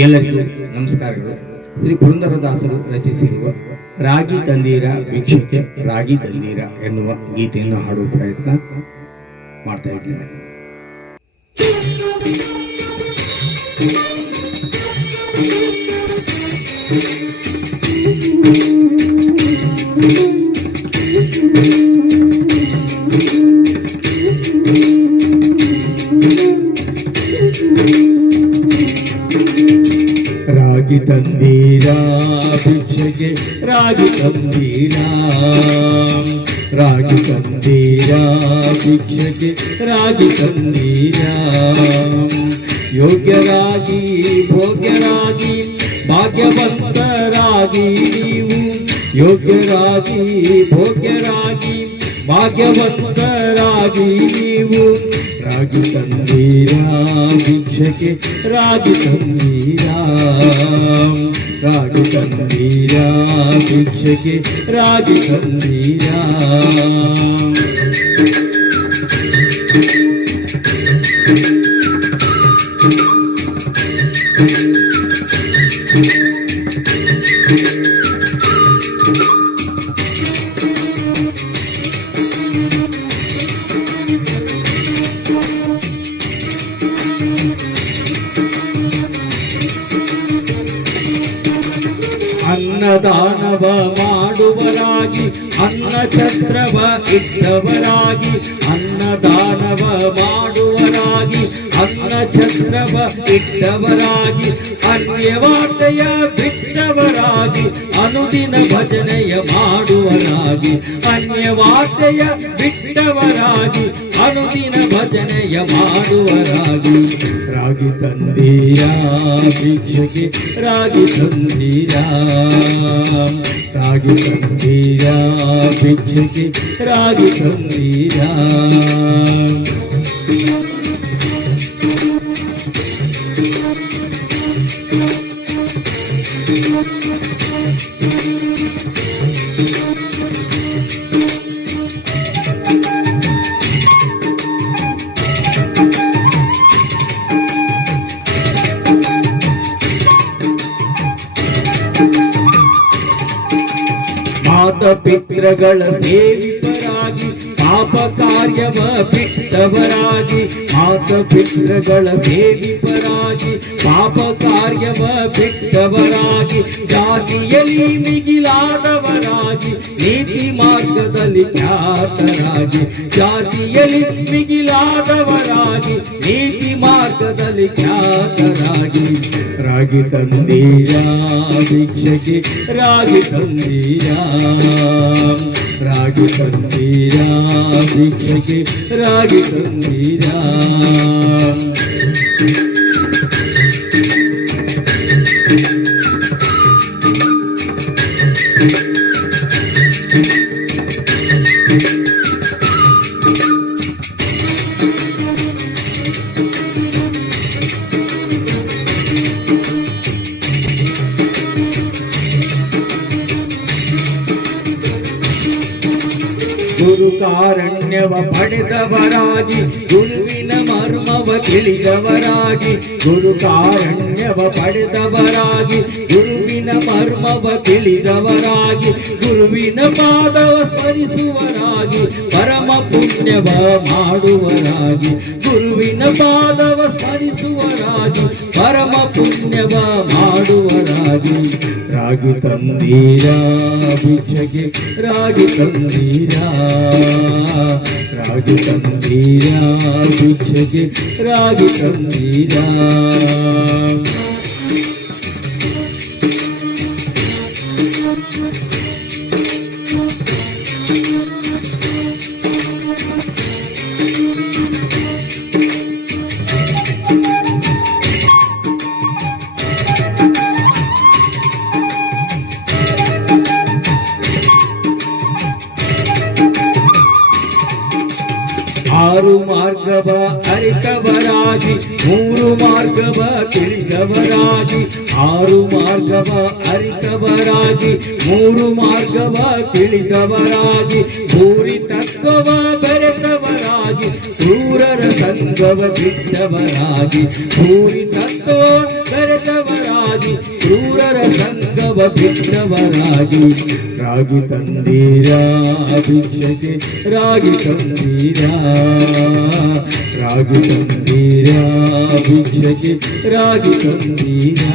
ಎಲ್ಲರಿಗೂ ನಮಸ್ಕಾರಗಳು. ಶ್ರೀ ಪುರಂದರದಾಸರು ರಚಿಸಿರುವ ರಾಗಿ ತಂದೀರ ಭಿಕ್ಷಕ್ಕೆ ರಾಗಿ ತಂದೀರ ಎನ್ನುವ ಗೀತೆಯನ್ನು ಹಾಡುವ ಪ್ರಯತ್ನ ಮಾಡ್ತಾ ಇದ್ದೇನೆ. ರಾಗಿ ತಂದೀರಾ ಭಿಕ್ಷೆಗೆ ರಾಗಿ ತಂದೀರಾ, ರಾಗಿ ತಂದೀರಾ ಭಿಕ್ಷೆಗೆ ರಾಗಿ ತಂದೀರಾ. ಯೋಗ್ಯರಾಗಿ ಭೋಗ್ಯರಾಗಿ ಭಾಗ್ಯವಂತರಾಗಿ ನೀವು, ಯೋಗ್ಯರಾಗಿ ಭೋಗ್ಯರಾಗಿ ಭಾಗ್ಯವಂತರಾಗಿ ನೀವು. ರಾಗಿ ತಂದೀರಾ ಭಿಕ್ಷಕ್ಕೆ ರಾಗಿ ತಂದೀರಾ, ರಾಗಿ ತಂದೀರಾ ಭಿಕ್ಷಕ್ಕೆ ರಾಗಿ ತಂದೀರಾ. ಅನ್ನದಾನವ ಮಾಡುವರಾಗಿ ಅನ್ನ ಛತ್ರವ ಇಟ್ಟವರಾಗಿ, ಅನ್ನದಾನವ ಮಾಡುವರಾಗಿ ಅನ್ನ ಛತ್ರವ ಇಟ್ಟವರಾಗಿ, ಅನ್ಯವಾರ್ತೆಯ ಬಿಟ್ಟವರಾಗಿ ಅನುದಿನ ಭಜನೆಯ ಮಾಡುವರಾಗಿ, ಅನ್ಯವಾರ್ತೆಯ ಬಿಟ್ಟವರಾಗಿ ಅನುದಿನ ಭಜನೆಯ ಮಾಡುವರಾಗಿ. ರಾಗಿ ತಂದೀರಾ ಭಿಕ್ಷೆಗೆ ರಾಗಿ ತಂದೀರಾ, ರಾಗಿ ತಂದೀರಾ ಭಿಕ್ಷೆಗೆ ರಾಗಿ ತಂದೀರಾ. ಮಾತ ಪಿತೃಗಳ ಸೇವಿತರಾಗಿ ಪಾಪ ಕಾರ್ಯವ ಬಿಟ್ಟವರಾಗಿ, ಮಾತ ಪಿತೃಗಳ ಸೇವಿತರಾಗಿ ಪಾಪ ಕಾರ್ಯವ ಬಿಟ್ಟವರಾಗಿ, ಜಾತಿಯಲ್ಲಿ ಮಿಗಿಲಾದವರಾಗಿ ನೀತಿ ಮಾರ್ಗದಲ್ಲಿ ಖ್ಯಾತರಾಗಿ, ಜಾತಿಯಲ್ಲಿ ಮಿಗಿಲಾದವರಾಗಿ ನೀತಿ ಮಾರ್ಗದಲ್ಲಿ ಖ್ಯಾತರಾಗಿ. ರಾಗಿ ತಂದೀರಾ ಭಿಕ್ಷಕ್ಕೆ ರಾಗಿ ತಂದೀರಾ, ರಾಗಿ ತಂದೀರಾ ಭಿಕ್ಷಕ್ಕೆ ರಾಗಿ ತಂದೀರಾ. ಗುರು ಕಾರಣ್ಯವ ಪಡೆದವರಾಗಿ ಗುರುವಿನ ಮರ್ಮವ ತಿಳಿದವರಾಗಿ, ಗುರು ಕಾರಣ್ಯವ ಪಡೆದವರಾಗಿ ಗುರುವಿನ ಮರ್ಮವ ತಿಳಿದವರಾಗಿ, ಗುರುವಿನ ಪಾದವ ಸ್ಮರಿಸುವರಾಗಿ ಪರಮ ಪುಣ್ಯವ ಮಾಡುವರಾಗಿ, ಗುರುವಿನ ಪಾದವ ಸ್ಮರಿಸುವರಾಗಿ ಪರಮ ಪುಣ್ಯವ ಮಾಡುವರಾಗಿ. ರಾಗಿ ತಂದೀರಾ ಭಿಕ್ಷೆಗೆ ರಾಗಿ ತಂದೀರಾ, ರಾಗಿ ತಂದೀರಾ ಭಿಕ್ಷೆಗೆ ರಾಗಿ ತಂದೀರಾ. ಆರು ಮಾರ್ಗವ ಅರಿತವರಾಗಿ ಮೂರು ಮಾರ್ಗವ ತಿಳಿದವರಾಗಿ, ಆರು ಮಾರ್ಗವ ಅರಿತವರಾಗಿ ಮೂರು ಮಾರ್ಗವ ತಿಳಿದವರಾಗಿ, ಭೂರಿ ತತ್ವವ ಬೆರೆತವರಾಗಿ ಕ್ರೂರರ ಸಂಗವ ಬಿಟ್ಟವರಾಗಿ, ಭೂರಿ ತತ್ವ ಬೆರೆತವರಾಗಿ ರಾಗಿ ಕ್ರೂರರ ಸಂಗವ ಬಿಟ್ಟವರಾಗಿ ರಾಗಿ ತಂದೀರಾ ಭಿಕ್ಷಕ್ಕೆ ರಾಗಿ ತಂದೀರಾ ರಾಗಿ ತಂದೀರಾ ಭಿಕ್ಷಕ್ಕೆ ರಾಗಿ ತಂದೀರಾ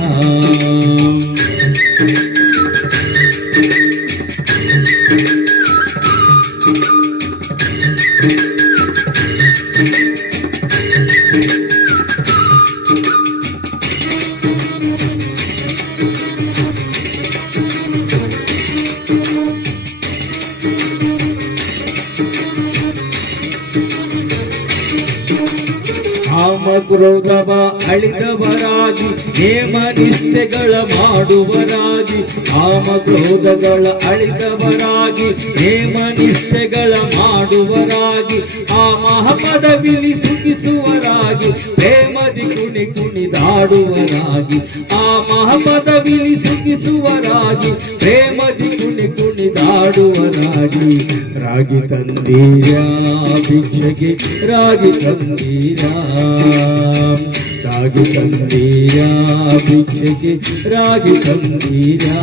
ಕಾಮಕ್ರೋಧವ ಅಳಿದವರಾಗಿ ನೇಮ ನಿಷ್ಠೆಗಳ ಮಾಡುವರಾಗಿ ಕಾಮಕ್ರೋಧಗಳ ಅಳಿದವರಾಗಿ ನೇಮ ನಿಷ್ಠೆಗಳ ಮಾಡುವರಾಗಿ ಆ ಮಹಾಪದವಿಲಿ ಸುಖಿಸುವರಾಗಿ ಪ್ರೇಮದಿ ಕುಣಿ ಕುಣಿದಾಡುವರಾಗಿ ಆ ಮಹಾಪದವಿಲಿ ಸುಖಿಸುವರಾಗಿ ಪ್ರೇಮದಿ ಕುಣಿ ಕುಣಿದಾಡುವರಾಗಿ ರಾಗಿ ತಂದೀರಾ ಭಿಕ್ಷೆಗೆ ರಾಗಿ ತಂದೀರಾ ರಾಗಿ ತಂದೀರಾ ಭಿಕ್ಷೆಗೆ ರಾಗಿ ತಂದೀರಾ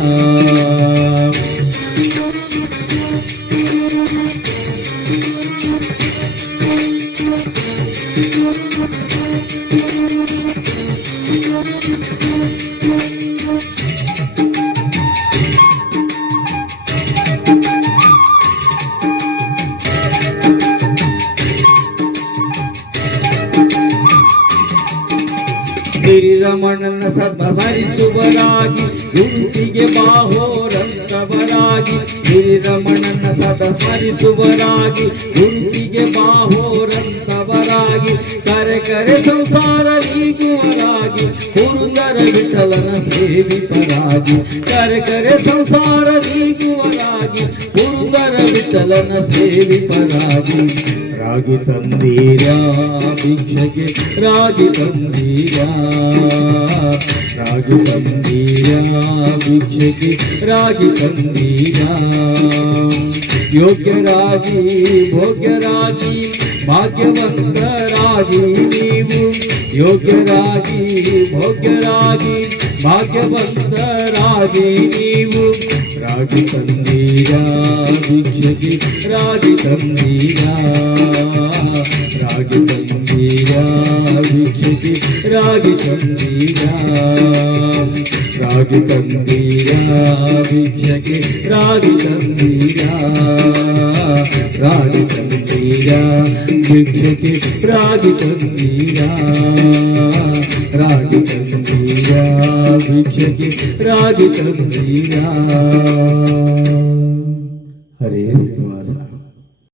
ಶ್ರೀರಮಣನ ಸದಸರಿಸುವರಾಗಿ ಗುರುತಿಗೆ ಬಾಹೋರಂತವರಾಗಿ ಶ್ರೀರಮಣನ ಸದಸರಿಸುವರಾಗಿ ಗುರುತಿಗೆ ಬಾಹೋರಂತವರಾಗಿ ಕರೆ ಕರೆ ಸಂಸಾರ ನೀಗುವರಾಗಿ ಪುರಂದರ ವಿಠಲನ ಸೇವಿತರಾಗಿ ಕರೆ ಕರೆ ಸಂಸಾರ ನೀಗುವರಾಗಿ ಪುರಂದರ ವಿಠಲನ ಸೇವಿತರಾಗಿ ರಾಗಿ ತಂದೀರಾ ಭಿಕ್ಷೆಗೆ ರಾಗಿ ತಂದೀರಾ ರಾಗಿ ತಂದೀರಾ ಭಿಕ್ಷೆಗೆ ರಾಗಿ ತಂದೀರಾ ಯೋಗ್ಯರಾಗಿ ಭೋಗ್ಯರಾಗಿ ಭಾಗ್ಯವಂತರಾಗಿ ನೀವು ಯೋಗ್ಯರಾಗಿ ಭೋಗ್ಯರಾಗಿ ಭಾಗ್ಯವಂತರಾಗಿ ನೀವು ರಾಗಿ ತಂದೀರಾ ಭಿಕ್ಷೆಗೆ ರಾಗಿ ತಂದೀರಾ ರಾಗಿ ತಂದೀರಾ ಭಿಕ್ಷೆಗೆ ರಾಗಿ ತಂದೀರಾ ರಾಗಿ ತಂದೀರಾ ಭಿಕ್ಷೆಗೆ ರಾಗಿ ತಂದೀರಾ ರಾಗಿ ತಂದೀರಾ ಭಿಕ್ಷೆಗೆ ರಾಗಿ ತಂದೀರಾ ರಾಗಿ ತಂದೀರಾ ಭಿಕ್ಷೆಗೆ ರಾಗಿ ತಂದೀರಾ ಹರೇ